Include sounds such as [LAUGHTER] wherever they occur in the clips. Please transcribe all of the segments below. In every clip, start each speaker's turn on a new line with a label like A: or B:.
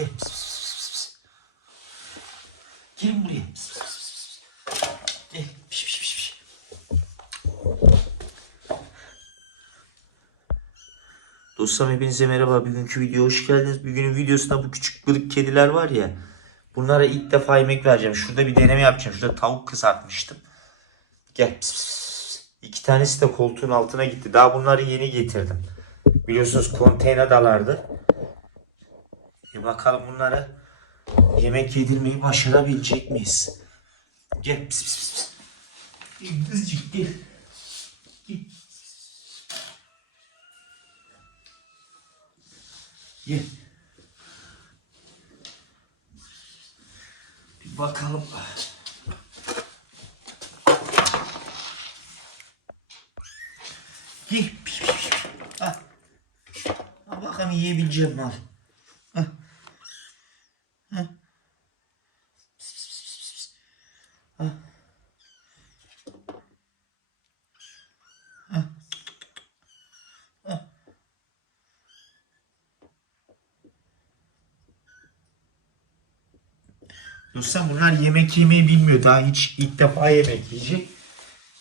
A: Gel. Pıs. Gelin buraya. Gel. Piş, piş, piş, piş. Dostlarım hepinize merhaba. Bugünkü video hoş geldiniz. Bugünün videosunda bu küçük bırık kediler var ya. Bunlara ilk defa yemek vereceğim. Şurada bir deneme yapacağım. Şurada tavuk kızartmıştım. Gel. Pıs, pıs. İki tanesi de koltuğun altına gitti. Daha bunları yeni getirdim. Biliyorsunuz konteynerdalardı. Bir bakalım bunlara yemek yedirmeyi başarabilecek miyiz? Gel. Pıs, pıs. Kızcık gel. Gel. Gel. Bir bakalım. Pi. Al. Al bakalım yiyebileceğim mi? Al. Al. Al. Pis, pis, pis, pis, pis. Al. Al. Al. Dostlar bunlar yemek yemeyi bilmiyor. Daha hiç ilk defa yemek yiyecek.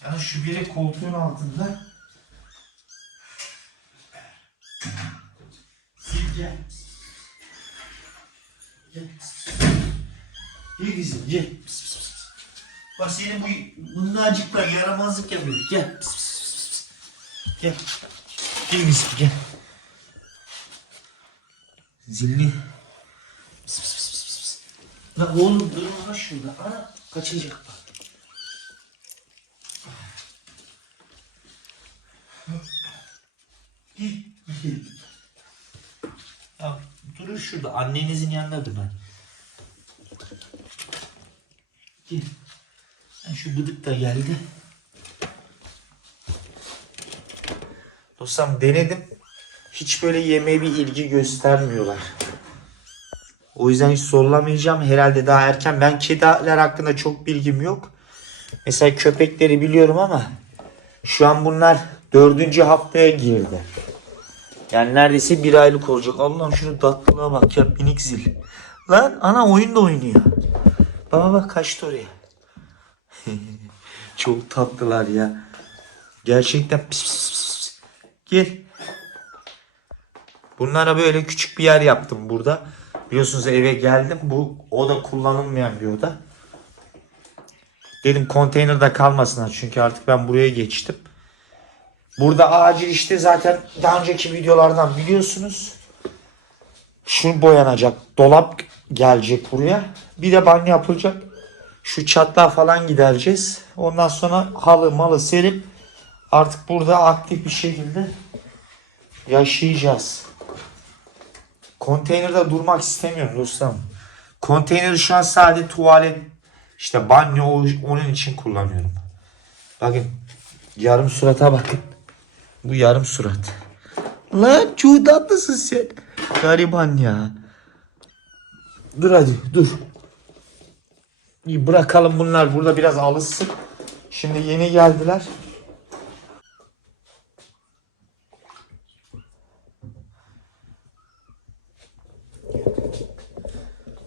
A: Yani şu biri koltuğun altında. Gel. Gel. Gel kızım gel. Bak senin bu bunlarcıklar yaramazlık yapıyor. Gel. Pıs, pıs, pıs, pıs. Gel. Gel kızım gel. Zilli. Pıs, pıs, pıs, pıs, pıs. La oğlum durma şurada. Ana kaçacak bak. Ya durun şurada. Annenizin yanında durun. Gel. Ha, Şu bıdık da geldi. Dostum denedim. Hiç böyle yemeğe bir ilgi göstermiyorlar. O yüzden hiç zorlamayacağım. Herhalde daha erken. Ben kediler hakkında çok bilgim yok. Mesela köpekleri biliyorum ama şu an bunlar dördüncü haftaya girdi. Yani neredeyse bir aylık olacak. Allah'ım şunu tatlılığa bak ya minik zil. Lan ana oyun da oynuyor. Baba bak kaçtı oraya. [LAUGHS] Çok tatlılar ya. Gerçekten pis pis pis. Gel. Bunlara böyle küçük bir yer yaptım burada. Biliyorsunuz eve geldim. Bu oda kullanılmayan bir oda. Dedim konteynerde kalmasınlar çünkü artık ben buraya geçtim. Burada acil işte zaten daha önceki videolardan biliyorsunuz. Şu boyanacak. Dolap gelecek buraya. Bir de banyo yapılacak. Şu çatlağı falan gidereceğiz. Ondan sonra halı malı serip artık burada aktif bir şekilde yaşayacağız. Konteynerde durmak istemiyorum dostum. Konteyneri şu an sadece tuvalet işte banyo onun için kullanıyorum. Bakın yarım surata bakın. Bu yarım surat. Lan çok tatlısın sen. Gariban ya. Dur hadi dur. İyi bırakalım bunlar burada biraz alışsın. Şimdi yeni geldiler.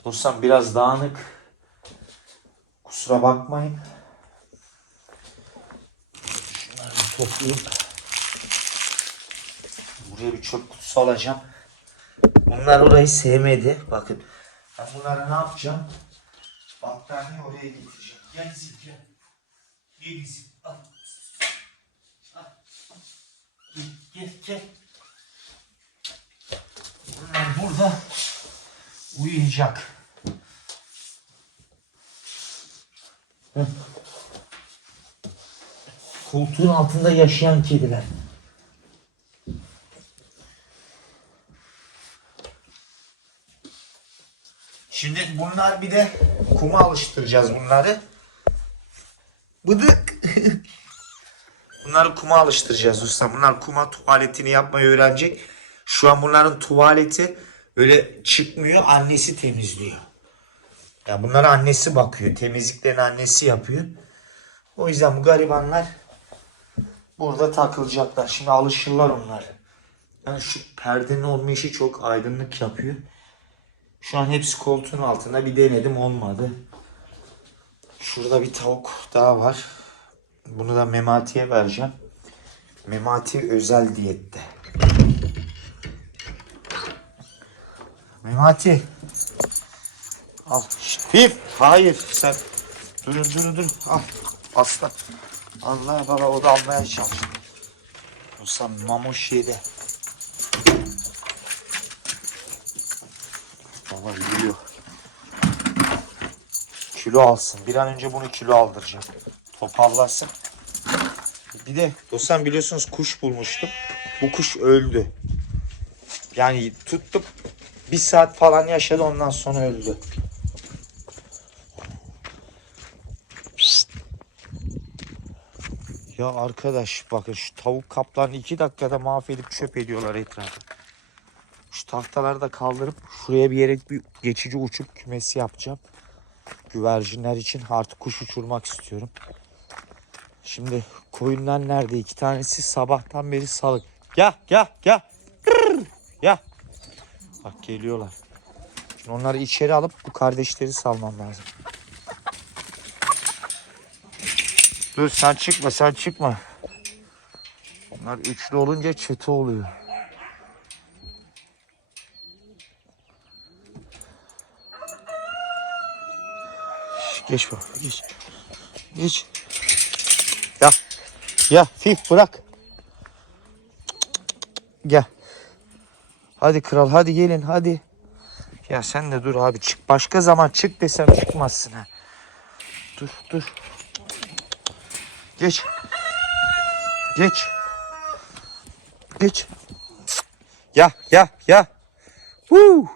A: Dostum biraz dağınık. Kusura bakmayın. Şunları toplayayım. Buraya bir çöp kutusu alacağım. Bunlar orayı sevmedi. Bakın. Ben bunları ne yapacağım? Battaniye oraya getireceğim. Gel zil gel. Gel zil. Al. Al. Gel gel gel. Bunlar burada uyuyacak. Koltuğun altında yaşayan kediler. Şimdi bunlar bir de kuma alıştıracağız bunları. Bıdık. [LAUGHS] bunları kuma alıştıracağız usta. Bunlar kuma tuvaletini yapmayı öğrenecek. Şu an bunların tuvaleti öyle çıkmıyor. Annesi temizliyor. Ya bunlara annesi bakıyor. Temizliklerini annesi yapıyor. O yüzden bu garibanlar burada takılacaklar. Şimdi alışırlar onlar. Yani şu perdenin olmayışı çok aydınlık yapıyor. Şu an hepsi koltuğun altında. Bir denedim olmadı. Şurada bir tavuk daha var. Bunu da Memati'ye vereceğim. Memati özel diyette. Memati. Al. Şşt, Fif. Hayır. Sen. Durun durun durun. Al. Aslan. Allah baba o da almaya çalış. Olsa mamuş yedi. Baba yiyor. Kilo alsın. Bir an önce bunu kilo aldıracağım. Toparlasın. Bir de dostum biliyorsunuz kuş bulmuştum. Bu kuş öldü. Yani tuttum. Bir saat falan yaşadı ondan sonra öldü. Ya arkadaş bakın şu tavuk kaplarını iki dakikada mahvedip çöp ediyorlar etrafı. Şu tahtaları da kaldırıp şuraya bir yere bir geçici uçup kümesi yapacağım. Güvercinler için artık kuş uçurmak istiyorum. Şimdi koyunlar nerede? İki tanesi sabahtan beri salık. Gel gel gel. Gel. Bak geliyorlar. Şimdi onları içeri alıp bu kardeşleri salmam lazım. Dur sen çıkma sen çıkma. Bunlar üçlü olunca çete oluyor. Geç bak geç. Geç. Ya. Ya Fif bırak. Gel. Hadi kral hadi gelin hadi. Ya sen de dur abi çık. Başka zaman çık desem çıkmazsın ha. Dur dur. Geç. Geç. Geç. Ya ya ya. Woo.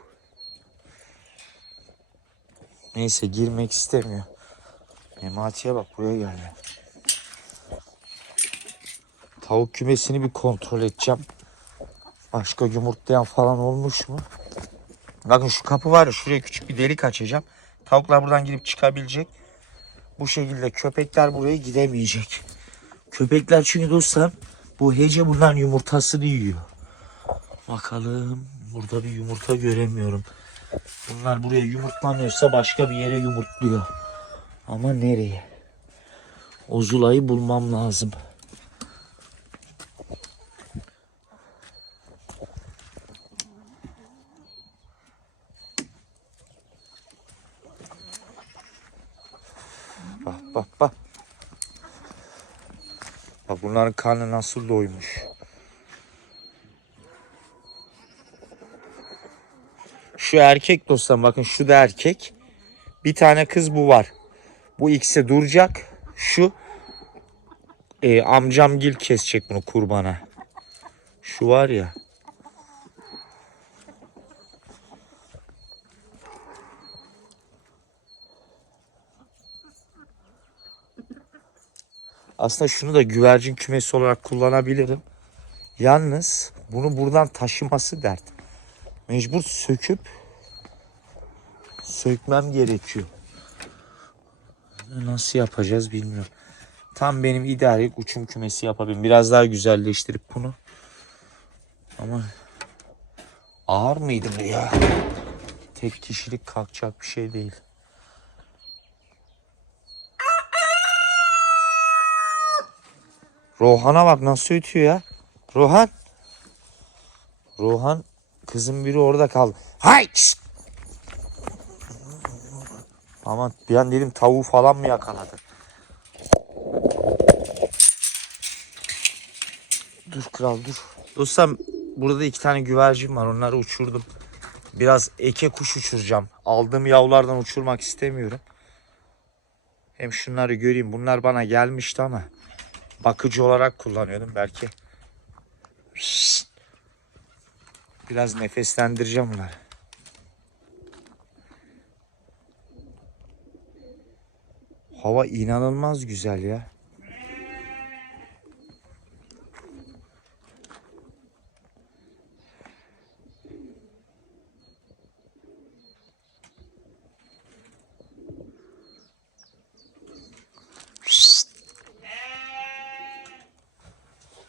A: Neyse girmek istemiyor. Memati'ye bak buraya geldi. Tavuk kümesini bir kontrol edeceğim. Başka yumurtlayan falan olmuş mu? Bakın şu kapı var ya şuraya küçük bir delik açacağım. Tavuklar buradan girip çıkabilecek. Bu şekilde köpekler buraya gidemeyecek. Köpekler çünkü dostum bu hece bunların yumurtasını yiyor. Bakalım burada bir yumurta göremiyorum. Bunlar buraya yumurtlamıyorsa başka bir yere yumurtluyor. Ama nereye? O Zula'yı bulmam lazım. Bak bak bak. Bak bunların karnı nasıl doymuş. Şu erkek dostlar bakın şu da erkek. Bir tane kız bu var. Bu ikisi duracak. Şu e, amcam gil kesecek bunu kurbana. Şu var ya. Aslında şunu da güvercin kümesi olarak kullanabilirim. Yalnız bunu buradan taşıması dert. Mecbur söküp sökmem gerekiyor. Nasıl yapacağız bilmiyorum. Tam benim idari uçum kümesi yapabilirim. Biraz daha güzelleştirip bunu. Ama ağır mıydı bu ya? Tek kişilik kalkacak bir şey değil. Rohan'a bak nasıl ötüyor ya. Rohan. Rohan kızın biri orada kaldı. Hay! şşt! Aman bir an dedim tavuğu falan mı yakaladı? Dur kral dur. Dostum burada iki tane güvercin var. Onları uçurdum. Biraz eke kuş uçuracağım. Aldığım yavrulardan uçurmak istemiyorum. Hem şunları göreyim. Bunlar bana gelmişti ama bakıcı olarak kullanıyordum. Belki biraz nefeslendireceğim bunları. Hava inanılmaz güzel ya.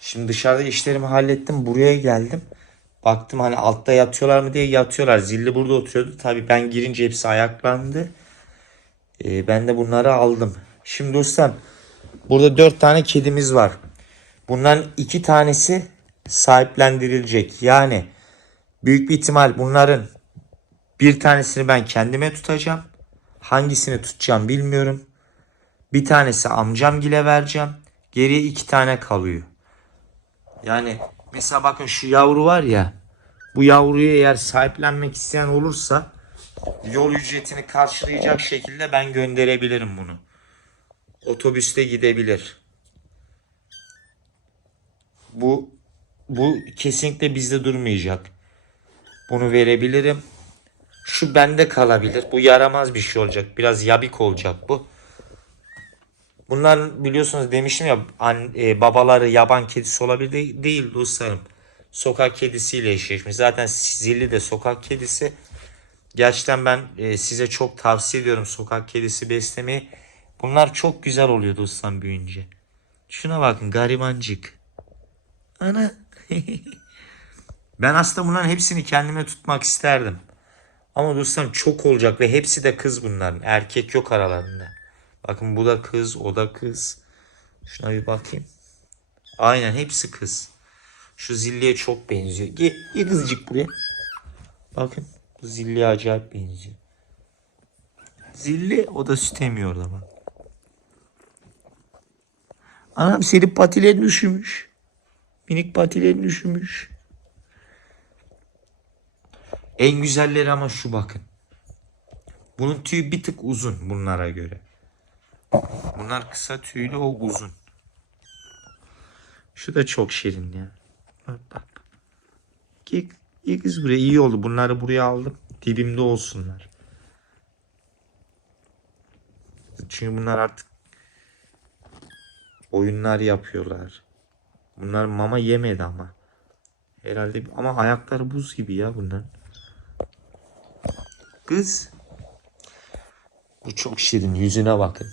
A: Şimdi dışarıda işlerimi hallettim. Buraya geldim. Baktım hani altta yatıyorlar mı diye yatıyorlar. Zilli burada oturuyordu. Tabii ben girince hepsi ayaklandı. Ee, ben de bunları aldım. Şimdi dostum burada dört tane kedimiz var. Bunların iki tanesi sahiplendirilecek. Yani büyük bir ihtimal bunların bir tanesini ben kendime tutacağım. Hangisini tutacağım bilmiyorum. Bir tanesi amcamgile vereceğim. Geriye iki tane kalıyor. Yani mesela bakın şu yavru var ya. Bu yavruyu eğer sahiplenmek isteyen olursa yol ücretini karşılayacak şekilde ben gönderebilirim bunu. Otobüste gidebilir. Bu bu kesinlikle bizde durmayacak. Bunu verebilirim. Şu bende kalabilir. Bu yaramaz bir şey olacak. Biraz yabik olacak bu. Bunlar biliyorsunuz demiştim ya e, babaları yaban kedisi olabilir de- değil dostlarım. Sokak kedisiyle eşleşmiş. Zaten Zilli de sokak kedisi. Gerçekten ben e, size çok tavsiye ediyorum sokak kedisi beslemeyi. Bunlar çok güzel oluyor dostlarım büyüyünce. Şuna bakın garibancık. Ana. [LAUGHS] ben aslında bunların hepsini kendime tutmak isterdim. Ama dostlarım çok olacak ve hepsi de kız bunların. Erkek yok aralarında. Bakın bu da kız, o da kız. Şuna bir bakayım. Aynen hepsi kız. Şu zilliye çok benziyor. Gel, gel kızcık buraya. Bakın bu zilliye acayip benziyor. Zilli o da süt emiyor bak. Anam senin patilerin üşümüş. Minik patilerin üşümüş. En güzelleri ama şu bakın. Bunun tüyü bir tık uzun bunlara göre. Bunlar kısa tüylü o uzun. Şu da çok şirin ya. Bak bak. Gel kız buraya iyi oldu. Bunları buraya aldım. Dibimde olsunlar. Çünkü bunlar artık oyunlar yapıyorlar. Bunlar mama yemedi ama. Herhalde ama ayakları buz gibi ya bunlar. Kız. Bu çok şirin. Yüzüne bakın.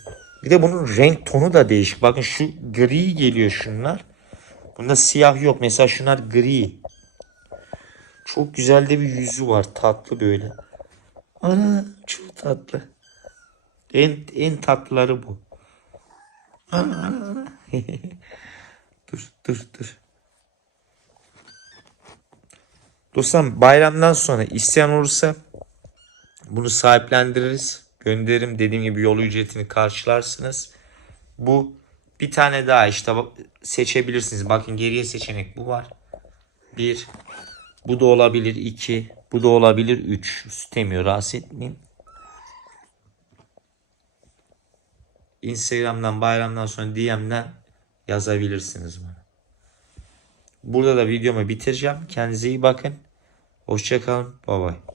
A: Bir de bunun renk tonu da değişik. Bakın şu gri geliyor şunlar. Bunda siyah yok. Mesela şunlar gri. Çok güzel de bir yüzü var. Tatlı böyle. Ana çok tatlı. En, en tatlıları bu. Ana, [LAUGHS] dur dur dur. Dostum bayramdan sonra isteyen olursa bunu sahiplendiririz. Gönderirim dediğim gibi yol ücretini karşılarsınız. Bu bir tane daha işte seçebilirsiniz. Bakın geriye seçenek bu var. Bir. Bu da olabilir iki. Bu da olabilir üç. İstemiyor rahatsız etmeyin. Instagram'dan bayramdan sonra DM'den yazabilirsiniz bana. Burada da videomu bitireceğim. Kendinize iyi bakın. Hoşçakalın. Bay bay.